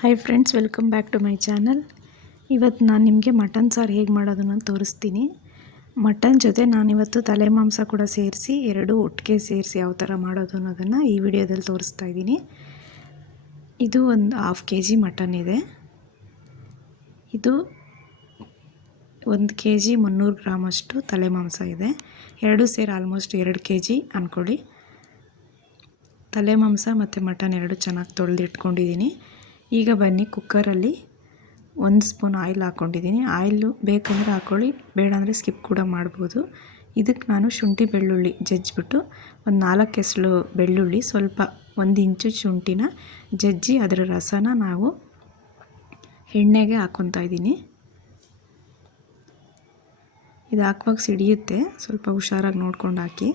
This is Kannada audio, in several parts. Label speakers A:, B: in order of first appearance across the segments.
A: Hi friends welcome back to my channel ಇವತ್ತು ನಾನು ನಿಮಗೆ ಮಟನ್ ಸಾರು ಹೇಗೆ ಮಾಡೋದನ್ನು ತೋರಿಸ್ತೀನಿ. ಮಟನ್ ಜೊತೆ ನಾನಿವತ್ತು ತಲೆ ಮಾಂಸ ಕೂಡ ಸೇರಿಸಿ, ಎರಡು ಒಟ್ಟಿಗೆ ಸೇರಿಸಿ ಯಾವ ಥರ ಮಾಡೋದು ಅನ್ನೋದನ್ನು ಈ ವಿಡಿಯೋದಲ್ಲಿ ತೋರಿಸ್ತಾ ಇದ್ದೀನಿ. ಇದು ಒಂದು ಹಾಫ್ ಕೆ ಜಿ ಮಟನ್ ಇದೆ. ಇದು ಒಂದು ಕೆ ಜಿ ಮುನ್ನೂರು ಗ್ರಾಮಷ್ಟು ತಲೆ ಮಾಂಸ ಇದೆ. ಎರಡು ಸೇರಿ ಆಲ್ಮೋಸ್ಟ್ ಎರಡು ಕೆ ಜಿ ಅಂದ್ಕೊಳ್ಳಿ ತಲೆ ಮಾಂಸ ಮತ್ತು ಮಟನ್ ಎರಡು ಚೆನ್ನಾಗಿ ತೊಳೆದಿಟ್ಕೊಂಡಿದ್ದೀನಿ ಈಗ ಬನ್ನಿ ಕುಕ್ಕರಲ್ಲಿ ಒಂದು ಸ್ಪೂನ್ ಆಯಿಲ್ ಹಾಕ್ಕೊಂಡಿದ್ದೀನಿ. ಆಯಿಲು ಬೇಕಂದರೆ ಹಾಕ್ಕೊಳ್ಳಿ ಬೇಡ ಅಂದರೆ ಸ್ಕಿಪ್ ಕೂಡ ಮಾಡ್ಬೋದು. ಇದಕ್ಕೆ ನಾನು ಶುಂಠಿ ಬೆಳ್ಳುಳ್ಳಿ ಜಜ್ಜಿಬಿಟ್ಟು ಒಂದು ನಾಲ್ಕು ಎಸಳು ಬೆಳ್ಳುಳ್ಳಿ, ಸ್ವಲ್ಪ ಒಂದು ಇಂಚು ಶುಂಠಿನ ಜಜ್ಜಿ ಅದರ ರಸನ ನಾವು ಎಣ್ಣೆಗೆ ಹಾಕ್ಕೊತಾ ಇದ್ದೀನಿ. ಇದು ಹಾಕುವಾಗ ಸಿಡಿಯುತ್ತೆ. ಸ್ವಲ್ಪ ಹುಷಾರಾಗಿ ನೋಡ್ಕೊಂಡು ಹಾಕಿ.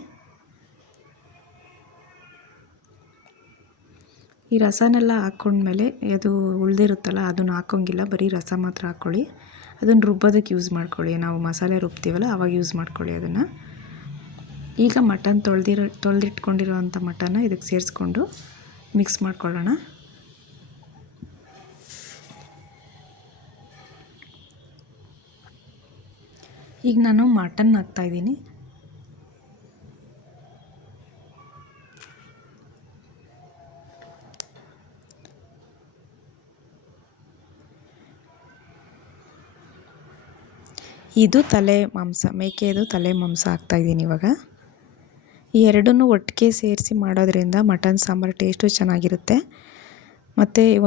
A: ಈ ರಸನೆಲ್ಲ ಹಾಕ್ಕೊಂಡ್ಮೇಲೆ ಅದು ಉಳಿದಿರುತ್ತಲ್ಲ, ಅದನ್ನು ಹಾಕೋಂಗಿಲ್ಲ ಬರೀ ರಸ ಮಾತ್ರ ಹಾಕ್ಕೊಳ್ಳಿ. ಅದನ್ನು ರುಬ್ಬೋದಕ್ಕೆ ಯೂಸ್ ಮಾಡ್ಕೊಳ್ಳಿ. ನಾವು ಮಸಾಲೆ ರುಬ್ತೀವಲ್ಲ, ಅವಾಗ ಯೂಸ್ ಮಾಡ್ಕೊಳ್ಳಿ ಅದನ್ನು. ಈಗ ಮಟನ್ ತೊಳೆದಿರೋ, ತೊಳೆದಿಟ್ಕೊಂಡಿರೋವಂಥ ಮಟನ್ನ ಇದಕ್ಕೆ ಸೇರಿಸ್ಕೊಂಡು ಮಿಕ್ಸ್ ಮಾಡ್ಕೊಳ್ಳೋಣ. ಈಗ ನಾನು ಮಟನ್ ಹಾಕ್ತಾಯಿದ್ದೀನಿ ಇದು ತಲೆ ಮಾಂಸ ಮೇಕೆಯದು ತಲೆ ಮಾಂಸ ಹಾಕ್ತಾಯಿದ್ದೀನಿ ಇವಾಗ. ಈ ಎರಡನ್ನೂ ಒಟ್ಟಿಗೆ ಸೇರಿಸಿ ಮಾಡೋದ್ರಿಂದ ಮಟನ್ ಸಾಂಬಾರು ಟೇಸ್ಟು ಚೆನ್ನಾಗಿರುತ್ತೆ. ಮತ್ತು ಇವ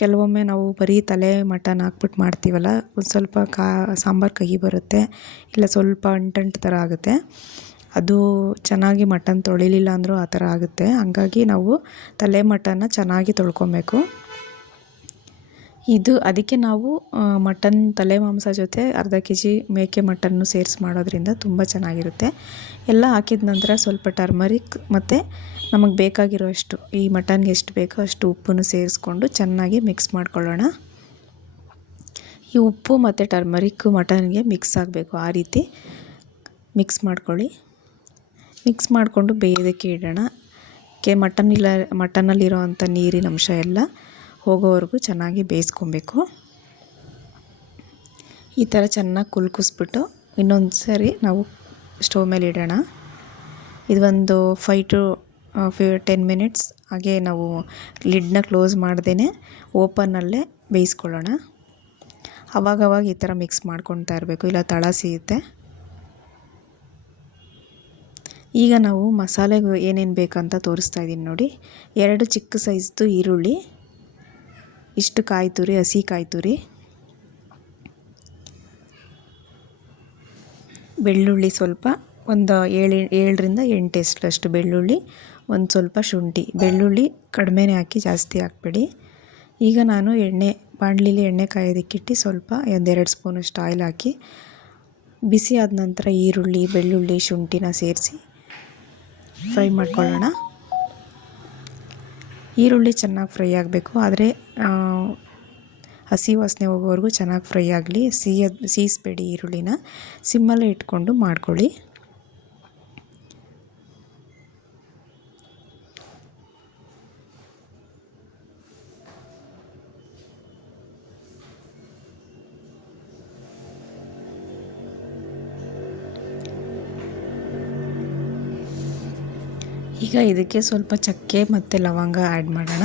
A: ಕೆಲವೊಮ್ಮೆ ನಾವು ಬರೀ ತಲೆ ಮಟನ್ ಹಾಕ್ಬಿಟ್ಟು ಮಾಡ್ತೀವಲ್ಲ, ಒಂದು ಸ್ವಲ್ಪ ಕಾ ಸಾಂಬಾರು ಕಹಿ ಬರುತ್ತೆ, ಇಲ್ಲ ಸ್ವಲ್ಪ ಅಂಟಂಟು ಥರ ಆಗುತ್ತೆ. ಅದು ಚೆನ್ನಾಗಿ ಮಟನ್ ತೊಳಿಲಿಲ್ಲ ಅಂದರೂ ಆ ಥರ ಆಗುತ್ತೆ. ಹಂಗಾಗಿ ನಾವು ತಲೆ ಮಟನ್ನ ಚೆನ್ನಾಗಿ ತೊಳ್ಕೊಬೇಕು. ಇದು ಅದಕ್ಕೆ ನಾವು ಮಟನ್ ತಲೆ ಮಾಂಸ ಜೊತೆ ಅರ್ಧ ಕೆ ಜಿ ಮೇಕೆ ಮಟನ್ನು ಸೇರಿಸಿ ಮಾಡೋದ್ರಿಂದ ತುಂಬ ಚೆನ್ನಾಗಿರುತ್ತೆ. ಎಲ್ಲ ಹಾಕಿದ ನಂತರ ಸ್ವಲ್ಪ ಟರ್ಮರಿಕ್ ಮತ್ತು ನಮಗೆ ಬೇಕಾಗಿರೋ ಅಷ್ಟು ಈ ಮಟನ್ಗೆ ಎಷ್ಟು ಬೇಕೋ ಅಷ್ಟು ಉಪ್ಪನ್ನು ಸೇರಿಸ್ಕೊಂಡು ಚೆನ್ನಾಗಿ ಮಿಕ್ಸ್ ಮಾಡ್ಕೊಳ್ಳೋಣ. ಈ ಉಪ್ಪು ಮತ್ತು ಟರ್ಮರಿಕ್ ಮಟನ್ಗೆ ಮಿಕ್ಸ್ ಆಗಬೇಕು ಆ ರೀತಿ. ಮಿಕ್ಸ್ ಮಾಡ್ಕೊಳ್ಳಿ. ಮಿಕ್ಸ್ ಮಾಡಿಕೊಂಡು ಬೇಯೋದಕ್ಕೆ ಇಡೋಣ. ಕೆ ಮಟನ್ ಇಲ್ಲ ಮಟನಲ್ಲಿರೋ ಅಂಥ ನೀರಿನ ಅಂಶ ಎಲ್ಲ. ಹೋಗೋವರೆಗೂ ಚೆನ್ನಾಗಿ ಬೇಯಿಸ್ಕೊಬೇಕು. ಈ ಥರ ಚೆನ್ನಾಗಿ ಕುಲ್ಕಿಸ್ಬಿಟ್ಟು ಇನ್ನೊಂದು ಸರಿ ನಾವು ಸ್ಟವ್ ಮೇಲೆ ಇಡೋಣ. ಇದು ಒಂದು five to five ten minutes ಹಾಗೆ ನಾವು ಲಿಡ್ನ ಕ್ಲೋಸ್ ಮಾಡ್ದೇ ಓಪನಲ್ಲೇ ಬೇಯಿಸ್ಕೊಳ್ಳೋಣ. ಅವಾಗವಾಗ ಈ ಥರ ಮಿಕ್ಸ್ ಮಾಡ್ಕೊತಾ ಇರಬೇಕು, ಇಲ್ಲ ತಳ ಸಿಗುತ್ತೆ. ಈಗ ನಾವು ಮಸಾಲೆಗೆ ಏನೇನು ಬೇಕಂತ ತೋರಿಸ್ತಾ ಇದ್ದೀನಿ ನೋಡಿ. ಎರಡು ಚಿಕ್ಕ ಸೈಜ್ದು ಈರುಳ್ಳಿ ಇಷ್ಟು ಕಾಯಿ ತುರಿ ಹಸಿ ಕಾಯಿ ತುರಿ ಬೆಳ್ಳುಳ್ಳಿ ಸ್ವಲ್ಪ ಒಂದು ಏಳು, ಏಳರಿಂದ ಎಂಟು ಎಷ್ಟರಷ್ಟು ಬೆಳ್ಳುಳ್ಳಿ, ಒಂದು ಸ್ವಲ್ಪ ಶುಂಠಿ. ಬೆಳ್ಳುಳ್ಳಿ ಕಡಿಮೆನೇ ಹಾಕಿ ಜಾಸ್ತಿ ಹಾಕ್ಬೇಡಿ. ಈಗ ನಾನು ಎಣ್ಣೆ, ಬಾಣಲಿಲಿ ಎಣ್ಣೆ ಕಾಯೋದಕ್ಕಿಟ್ಟು ಸ್ವಲ್ಪ ಒಂದೆರಡು ಸ್ಪೂನಷ್ಟು ಆಯಿಲ್ ಹಾಕಿ, ಬಿಸಿ ಆದ ನಂತರ ಈರುಳ್ಳಿ, ಬೆಳ್ಳುಳ್ಳಿ, ಶುಂಠಿನ ಸೇರಿಸಿ ಫ್ರೈ ಮಾಡ್ಕೊಳ್ಳೋಣ. ಈರುಳ್ಳಿ ಚೆನ್ನಾಗಿ ಫ್ರೈ ಆಗಬೇಕು. ಆದರೆ ಹಸಿ ವಾಸನೆ ಹೋಗೋವರೆಗೂ ಚೆನ್ನಾಗಿ ಫ್ರೈ ಆಗಲಿ. ಸಿಹಿಯದು ಸೀಸ್ಬೇಡಿ ಈರುಳ್ಳಿನ. ಸಿಮ್ಮಲ್ಲೇ ಇಟ್ಕೊಂಡು ಮಾಡ್ಕೊಳ್ಳಿ. ಈಗ ಇದಕ್ಕೆ ಸ್ವಲ್ಪ ಚಕ್ಕೆ ಮತ್ತು ಲವಂಗ ಆ್ಯಡ್ ಮಾಡೋಣ.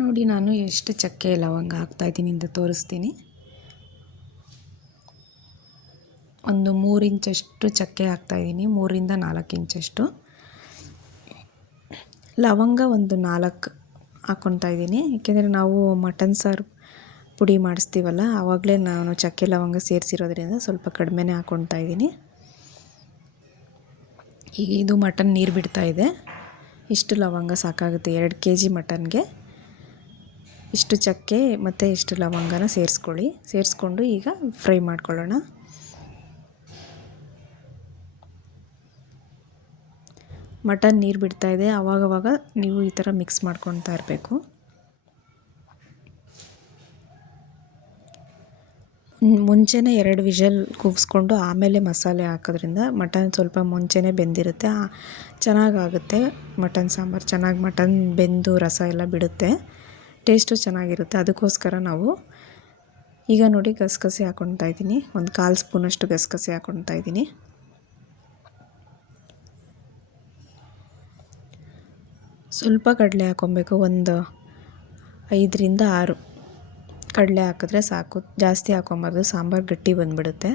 A: ನೋಡಿ ನಾನು ಎಷ್ಟು ಚಕ್ಕೆ ಲವಂಗ ಹಾಕ್ತಾಯಿದ್ದೀನಿ ಅಂತ ತೋರಿಸ್ತೀನಿ. ಒಂದು ಮೂರು ಇಂಚಷ್ಟು ಚಕ್ಕೆ ಹಾಕ್ತಾಯಿದ್ದೀನಿ ಮೂರಿಂದ ನಾಲ್ಕು ಇಂಚಷ್ಟು ಲವಂಗ ಒಂದು ನಾಲ್ಕು ಹಾಕ್ಕೊತಾ ಇದ್ದೀನಿ. ಏಕೆಂದರೆ ನಾವು ಮಟನ್ ಸಾರು ಪುಡಿ ಮಾಡಿಸ್ತೀವಲ್ಲ, ಆವಾಗಲೇ ನಾನು ಚಕ್ಕೆ ಲವಂಗ ಸೇರಿಸಿರೋದ್ರಿಂದ ಸ್ವಲ್ಪ ಕಡಿಮೆನೇ ಹಾಕ್ಕೊತಾ ಇದ್ದೀನಿ. ಈಗ ಇದು ಮಟನ್ ನೀರು ಬಿಡ್ತಾ ಇದೆ. ಇಷ್ಟು ಲವಂಗ ಸಾಕಾಗುತ್ತೆ, ಎರಡು ಕೆ ಜಿ ಮಟನ್ಗೆ. ಇಷ್ಟು ಚಕ್ಕೆ ಮತ್ತು ಇಷ್ಟು ಲವಂಗನ ಸೇರಿಸ್ಕೊಳ್ಳಿ. ಸೇರಿಸ್ಕೊಂಡು ಈಗ ಫ್ರೈ ಮಾಡ್ಕೊಳ್ಳೋಣ. ಮಟನ್ ನೀರು ಬಿಡ್ತಾ ಇದೆ. ಆವಾಗವಾಗ ನೀವು ಈ ಥರ ಮಿಕ್ಸ್ ಮಾಡ್ಕೊತಾ ಇರಬೇಕು. ಮುಂಚೆನೇ ಎರಡು ವಿಷಲ್ ಕೂಗಿಸ್ಕೊಂಡು ಆಮೇಲೆ ಮಸಾಲೆ ಹಾಕೋದ್ರಿಂದ ಮಟನ್ ಸ್ವಲ್ಪ ಮುಂಚೆನೇ ಬೆಂದಿರುತ್ತೆ. ಚೆನ್ನಾಗಾಗುತ್ತೆ. ಮಟನ್ ಸಾಂಬಾರು ಚೆನ್ನಾಗಿ ಮಟನ್ ಬೆಂದು ರಸ ಎಲ್ಲ ಬಿಡುತ್ತೆ. ಟೇಸ್ಟು ಚೆನ್ನಾಗಿರುತ್ತೆ. ಅದಕ್ಕೋಸ್ಕರ ನಾವು ಈಗ ನೋಡಿ ಗಸಗಸೆ ಹಾಕ್ಕೊಳ್ತಾ ಇದ್ದೀನಿ. ಒಂದು ಕಾಲು ಸ್ಪೂನಷ್ಟು ಗಸಗಸೆ ಹಾಕ್ಕೊಳ್ತಾ ಇದ್ದೀನಿ. ಸ್ವಲ್ಪ ಕಡಲೆ ಹಾಕ್ಕೊಬೇಕು ಒಂದು ಐದರಿಂದ ಆರು. ಕಡಲೆ ಹಾಕಿದ್ರೆ ಸಾಕು. ಜಾಸ್ತಿ ಹಾಕ್ಕೊಬಾರ್ದು ಸಾಂಬಾರು ಗಟ್ಟಿ ಬಂದ್ಬಿಡುತ್ತೆ.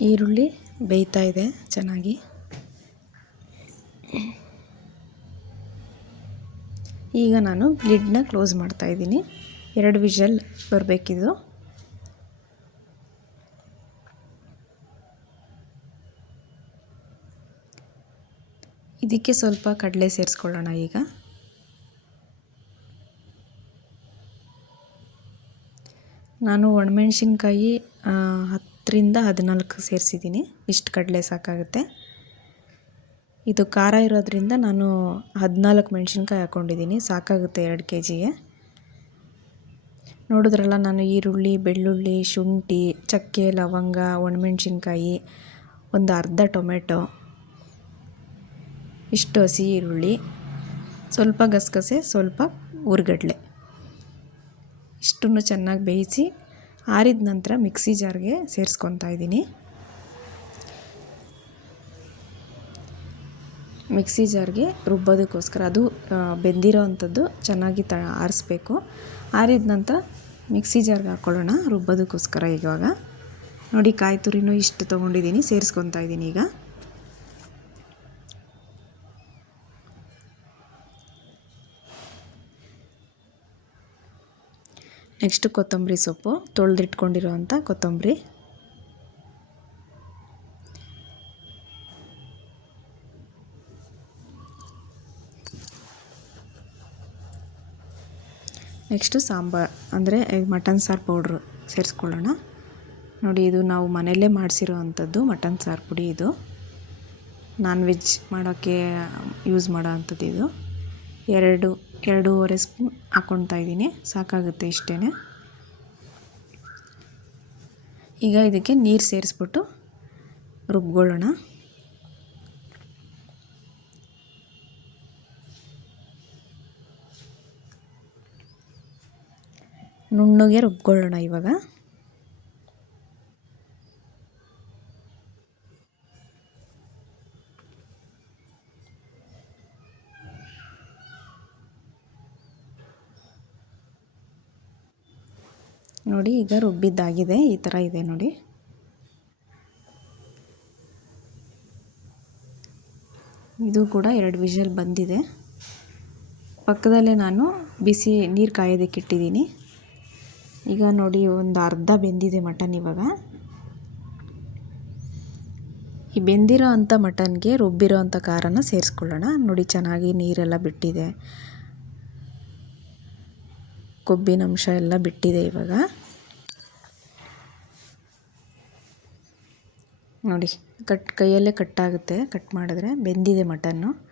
A: ಈರುಳ್ಳಿ ಬೇಯ್ತಾ ಇದೆ ಚೆನ್ನಾಗಿ. ಈಗ ನಾನು ಲಿಡ್ನ ಕ್ಲೋಸ್ ಮಾಡ್ತಾ ಇದ್ದೀನಿ. ಎರಡು ವಿಷಲ್ ಬರಬೇಕಿದು. ಇದಕ್ಕೆ ಸ್ವಲ್ಪ ಕಡಲೆ ಸೇರಿಸ್ಕೊಳ್ಳೋಣ ಈಗ. ನಾನು ಒಣಮೆಣ್ಸಿನ್ಕಾಯಿ ಹತ್ತರಿಂದ ಹದಿನಾಲ್ಕು ಸೇರಿಸಿದ್ದೀನಿ. ಇಷ್ಟು ಕಡಲೆ ಸಾಕಾಗುತ್ತೆ. ಇದು ಖಾರ ಇರೋದ್ರಿಂದ ನಾನು ಹದಿನಾಲ್ಕು ಮೆಣಸಿನ್ಕಾಯಿ ಹಾಕ್ಕೊಂಡಿದ್ದೀನಿ. ಸಾಕಾಗುತ್ತೆ ಎರಡು ಕೆ ಜಿಗೆ ನೋಡಿದ್ರಲ್ಲ, ನಾನು ಈರುಳ್ಳಿ, ಬೆಳ್ಳುಳ್ಳಿ, ಶುಂಠಿ, ಚಕ್ಕೆ, ಲವಂಗ, ಒಣಮೆಣ್ಸಿನ್ಕಾಯಿ, ಒಂದು ಅರ್ಧ ಟೊಮೆಟೊ, ಇಷ್ಟು ಹಸಿ ಈರುಳ್ಳಿ, ಸ್ವಲ್ಪ ಗಸಗಸೆ, ಸ್ವಲ್ಪ ಹುರ್ಗಡ್ಲೆ ಇಷ್ಟನ್ನು ಚೆನ್ನಾಗಿ ಬೇಯಿಸಿ ಆರಿದ ನಂತರ ಮಿಕ್ಸಿ ಜಾರ್ಗೆ ಸೇರಿಸ್ಕೊತಾ ಇದ್ದೀನಿ. ಮಿಕ್ಸಿ ಜಾರ್ಗೆ ರುಬ್ಬೋದಕ್ಕೋಸ್ಕರ ಅದು ಬೆಂದಿರೋ ಅಂಥದ್ದು ಚೆನ್ನಾಗಿ ತ, ಆರಿಸ್ಬೇಕು. ಆರಿದ ನಂತರ ಮಿಕ್ಸಿ ಜಾರ್ಗೆ ಹಾಕ್ಕೊಳ್ಳೋಣ ರುಬ್ಬೋದಕ್ಕೋಸ್ಕರ ಇವಾಗ. ನೋಡಿ, ಕಾಯಿ ತುರಿನೂ ಇಷ್ಟು ತೊಗೊಂಡಿದ್ದೀನಿ, ಸೇರಿಸ್ಕೊತಾ ಇದ್ದೀನಿ ಈಗ. ನೆಕ್ಸ್ಟ್ ಕೊತ್ತಂಬರಿ ಸೊಪ್ಪು ತೊಳೆದಿಟ್ಕೊಂಡಿರೋ ಅಂಥ ಕೊತ್ತಂಬರಿ. ನೆಕ್ಸ್ಟು ಸಾಂಬಾರ್, ಅಂದರೆ ಮಟನ್ ಸಾರು ಪೌಡ್ರು ಸೇರಿಸ್ಕೊಳ್ಳೋಣ. ನೋಡಿ, ಇದು ನಾವು ಮನೆಯಲ್ಲೇ ಮಾಡಿಸಿರೋ ಅಂಥದ್ದು ಮಟನ್ ಸಾರು ಪುಡಿ ಇದು. ನಾನ್ ವೆಜ್ ಮಾಡೋಕ್ಕೆ ಯೂಸ್ ಮಾಡೋ ಅಂಥದ್ದು ಇದು. ಎರಡು, ಎರಡೂವರೆ ಸ್ಪೂನ್ ಹಾಕ್ಕೊಳ್ತಾ ಇದ್ದೀನಿ. ಸಾಕಾಗುತ್ತೆ ಇಷ್ಟೇ ಈಗ ಇದಕ್ಕೆ ನೀರು ಸೇರಿಸ್ಬಿಟ್ಟು ರುಬ್ಕೊಳ್ಳೋಣ. ನುಣ್ಣಗೆ ರುಬ್ಕೊಳ್ಳೋಣ ಇವಾಗ. ನೋಡಿ, ಈಗ ರುಬ್ಬಿದ್ದಾಗಿದೆ, ಈ ಥರ ಇದೆ ನೋಡಿ. ಇದು ಕೂಡ ಎರಡು ವಿಷಲ್ ಬಂದಿದೆ. ಪಕ್ಕದಲ್ಲೇ ನಾನು ಬಿಸಿ ನೀರು ಕಾಯೋದಕ್ಕೆ ಇಟ್ಟಿದ್ದೀನಿ. ಈಗ ನೋಡಿ ಒಂದು ಅರ್ಧ ಬೆಂದಿದೆ ಮಟನ್ ಇವಾಗ. ಈ ಬೆಂದಿರೋ ಅಂಥ ಮಟನ್ಗೆ ರುಬ್ಬಿರೋ ಅಂಥ ಖಾರನ ಸೇರಿಸ್ಕೊಳ್ಳೋಣ. ನೋಡಿ ಚೆನ್ನಾಗಿ ನೀರೆಲ್ಲ ಬಿಟ್ಟಿದೆ. ಕೊಬ್ಬಿನ ಅಂಶ ಎಲ್ಲ ಬಿಟ್ಟಿದೆ ಇವಾಗ. ನೋಡಿ, ಕಟ್, ಕೈಯಲ್ಲೇ ಕಟ್ಟಾಗುತ್ತೆ ಕಟ್ ಮಾಡಿದ್ರೆ ಬೆಂದಿದೆ ಮಟನ್ನು.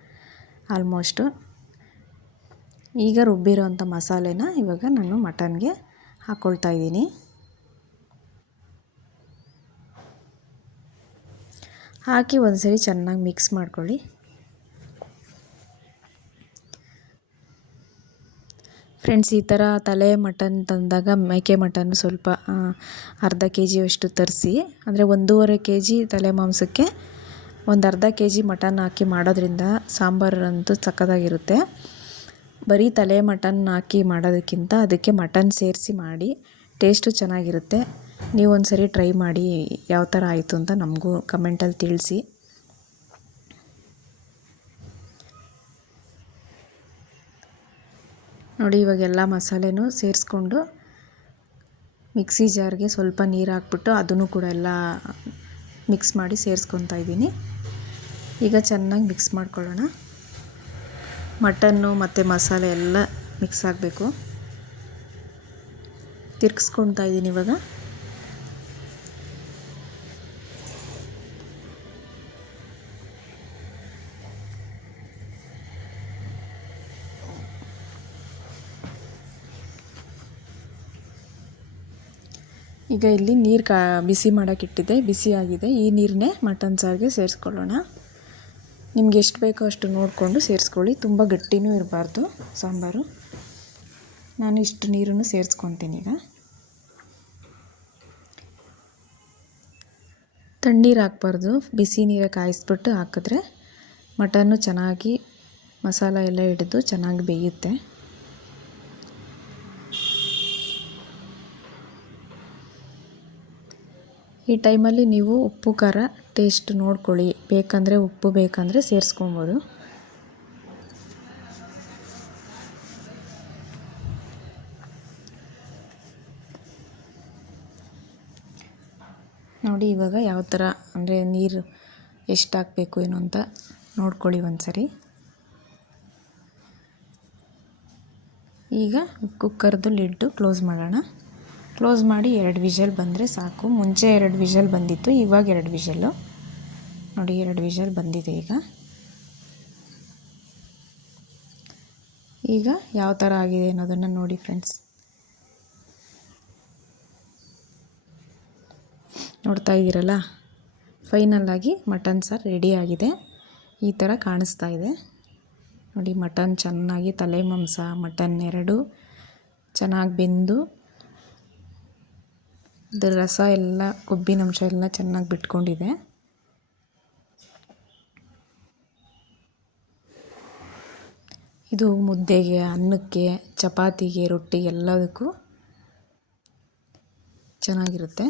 A: ಆಲ್ಮೋಸ್ಟು. ಈಗ ರುಬ್ಬಿರೋ ಅಂಥ ಮಸಾಲೆನ ಇವಾಗ ನಾನು ಮಟನ್ಗೆ ಹಾಕ್ಕೊಳ್ತಾ ಇದ್ದೀನಿ. ಹಾಕಿ ಒಂದು ಸರಿ ಚೆನ್ನಾಗಿ ಮಿಕ್ಸ್ ಮಾಡ್ಕೊಳ್ಳಿ. ಫ್ರೆಂಡ್ಸ್ ಈ ಥರ ತಲೆ ಮಟನ್ ತಂದಾಗ ಮೇಕೆ ಮಟನ್ ಸ್ವಲ್ಪ ಅರ್ಧ ಕೆ ಜಿಯಷ್ಟು ತರಿಸಿ, ಅಂದರೆ ಒಂದೂವರೆ ಕೆ ಜಿ ತಲೆ ಮಾಂಸಕ್ಕೆ ಒಂದು ಅರ್ಧ ಕೆ ಜಿ ಮಟನ್ ಹಾಕಿ ಮಾಡೋದ್ರಿಂದ ಸಾಂಬಾರು ಅಂತೂ ಸಕ್ಕತ್ತಾಗಿರುತ್ತೆ ಬರೀ ತಲೆ ಮಟನ್ ಹಾಕಿ ಮಾಡೋದಕ್ಕಿಂತ ಅದಕ್ಕೆ ಮಟನ್ ಸೇರಿಸಿ ಮಾಡಿ, ಟೇಸ್ಟು ಚೆನ್ನಾಗಿರುತ್ತೆ. ನೀವು ಒಂದು ಸರಿ ಟ್ರೈ ಮಾಡಿ ಯಾವ ಥರ ಆಯಿತು ಅಂತ ನಮಗೂ ಕಮೆಂಟಲ್ಲಿ ತಿಳಿಸಿ. ನೋಡಿ ಇವಾಗೆಲ್ಲ ಮಸಾಲೆನೂ ಸೇರಿಸ್ಕೊಂಡು ಮಿಕ್ಸಿ ಜಾರ್ಗೆ ಸ್ವಲ್ಪ ನೀರು ಹಾಕ್ಬಿಟ್ಟು ಅದನ್ನು ಕೂಡ ಎಲ್ಲ ಮಿಕ್ಸ್ ಮಾಡಿ ಸೇರಿಸ್ಕೊತಾ ಇದ್ದೀನಿ. ಈಗ ಚೆನ್ನಾಗಿ ಮಿಕ್ಸ್ ಮಾಡ್ಕೊಳ್ಳೋಣ. ಮಟನ್ನು ಮತ್ತು ಮಸಾಲೆ ಎಲ್ಲ ಮಿಕ್ಸ್ ಆಗಬೇಕು. ತಿರ್ಗಿಸ್ಕೊಳ್ತಾ ಇದ್ದೀನಿ ಇವಾಗ. ಈಗ ಇಲ್ಲಿ ನೀರು ಕಾ ಬಿಸಿ ಮಾಡೋಕ್ಕಿಟ್ಟಿದ್ದೆ ಬಿಸಿ ಆಗಿದೆ. ಈ ನೀರನ್ನೇ ಮಟನ್ ಸಾರಿಗೆ ಸೇರಿಸ್ಕೊಳ್ಳೋಣ. ನಿಮ್ಗೆ ಎಷ್ಟು ಬೇಕೋ ಅಷ್ಟು ನೋಡಿಕೊಂಡು ಸೇರಿಸ್ಕೊಳ್ಳಿ. ತುಂಬ ಗಟ್ಟಿನೂ ಇರಬಾರ್ದು ಸಾಂಬಾರು. ನಾನು ಇಷ್ಟು ನೀರನ್ನು ಸೇರಿಸ್ಕೊತೀನಿ ಈಗ. ತಣ್ಣೀರು ಹಾಕ್ಬಾರ್ದು. ಬಿಸಿ ನೀರೇ ಕಾಯಿಸ್ಬಿಟ್ಟು ಹಾಕಿದ್ರೆ ಮಟನ್ನು ಚೆನ್ನಾಗಿ ಮಸಾಲ ಎಲ್ಲ ಹಿಡಿದು ಚೆನ್ನಾಗಿ ಬೇಯುತ್ತೆ. ಈ ಟೈಮಲ್ಲಿ ನೀವು ಉಪ್ಪು, ಖಾರ ಟೇಸ್ಟ್ ನೋಡ್ಕೊಳ್ಳಿ. ಬೇಕಂದರೆ ಉಪ್ಪು, ಬೇಕಂದರೆ ಸೇರಿಸ್ಕೊಬೋದು. ನೋಡಿ ಇವಾಗ ಯಾವ ಥರ ಅಂದರೆ ನೀರು ಎಷ್ಟು ಹಾಕಬೇಕು ಏನು ಅಂತ ನೋಡ್ಕೊಳ್ಳಿ ಒಂದು ಸರಿ ಈಗ ಕುಕ್ಕರ್ದು ಲಿಡ್ಡು ಕ್ಲೋಸ್ ಮಾಡೋಣ. ಕ್ಲೋಸ್ ಮಾಡಿ ಎರಡು ವಿಷಲ್ ಬಂದರೆ ಸಾಕು. ಮುಂಚೆ ಎರಡು ವಿಷಲ್ ಬಂದಿತ್ತು, ಇವಾಗ ಎರಡು ವಿಷಲ್ಲು ನೋಡಿ, ಎರಡು ವಿಷಲ್ ಬಂದಿದೆ ಈಗ. ಈಗ ಯಾವ ಥರ ಆಗಿದೆ ಅನ್ನೋದನ್ನು ನೋಡಿ ಫ್ರೆಂಡ್ಸ್. ನೋಡ್ತಾ ಇದ್ದೀರಲ್ಲ? ಫೈನಲ್ ಆಗಿ ಮಟನ್ ಸಾರು ಆಗಿದೆ. ಈ ಥರ ಕಾಣಿಸ್ತಾ ಇದೆ. ನೋಡಿ, ಮಟನ್ ಚೆನ್ನಾಗಿ ತಲೆ ಮಾಂಸ, ಮಟನ್ ಎರಡು ಚೆನ್ನಾಗಿ ಬೆಂದು, ಅದರ ರಸ ಎಲ್ಲ ಕೊಬ್ಬಿನಂಶ ಎಲ್ಲ ಚೆನ್ನಾಗಿ ಬಿಟ್ಕೊಂಡಿದೆ. ಇದು ಮುದ್ದೆಗೆ, ಅನ್ನಕ್ಕೆ, ಚಪಾತಿಗೆ ರೊಟ್ಟಿ ಎಲ್ಲದಕ್ಕೂ ಚೆನ್ನಾಗಿರುತ್ತೆ.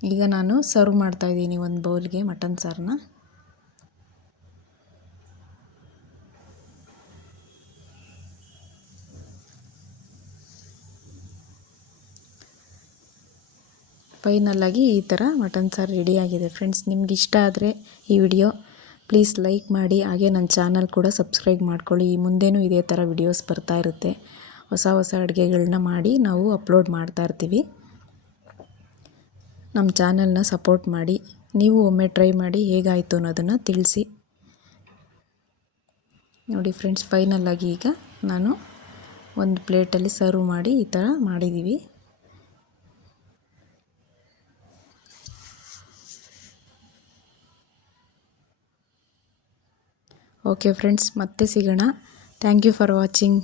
A: ಈಗ ನಾನು ಸರ್ವ್ ಮಾಡ್ತಾಯಿದ್ದೀನಿ ಒಂದು ಬೌಲ್ಗೆ ಮಟನ್ ಸಾರನ್ನ ಫೈನಲ್ಲಾಗಿ ಈ ಥರ ಮಟನ್ ಸಾರು ರೆಡಿಯಾಗಿದೆ ಫ್ರೆಂಡ್ಸ್ ನಿಮ್ಗೆ ಇಷ್ಟ ಆದರೆ ಈ ವಿಡಿಯೋ ಪ್ಲೀಸ್ ಲೈಕ್ ಮಾಡಿ, ಹಾಗೆ ನನ್ನ ಚಾನಲ್ ಕೂಡ ಸಬ್ಸ್ಕ್ರೈಬ್ ಮಾಡ್ಕೊಳ್ಳಿ. ಈ ಮುಂದೆನೂ ಇದೇ ಥರ ವಿಡಿಯೋಸ್ ಬರ್ತಾ ಇರುತ್ತೆ. ಹೊಸ ಹೊಸ ಅಡುಗೆಗಳನ್ನ ಮಾಡಿ ನಾವು ಅಪ್ಲೋಡ್ ಮಾಡ್ತಾ ಇರ್ತೀವಿ. ನಮ್ಮ ಚಾನಲ್ನ ಸಪೋರ್ಟ್ ಮಾಡಿ. ನೀವು ಒಮ್ಮೆ ಟ್ರೈ ಮಾಡಿ ಹೇಗಾಯಿತು ಅನ್ನೋದನ್ನು ತಿಳಿಸಿ. ನೋಡಿ ಫ್ರೆಂಡ್ಸ್ ಫೈನಲ್ಲಾಗಿ ಈಗ ನಾನು ಒಂದು ಪ್ಲೇಟಲ್ಲಿ ಸರ್ವ್ ಮಾಡಿ ಈ ಥರ ಮಾಡಿದ್ದೀವಿ. ಓಕೆ ಫ್ರೆಂಡ್ಸ್ ಮತ್ತೆ ಸಿಗೋಣ. Thank you for watching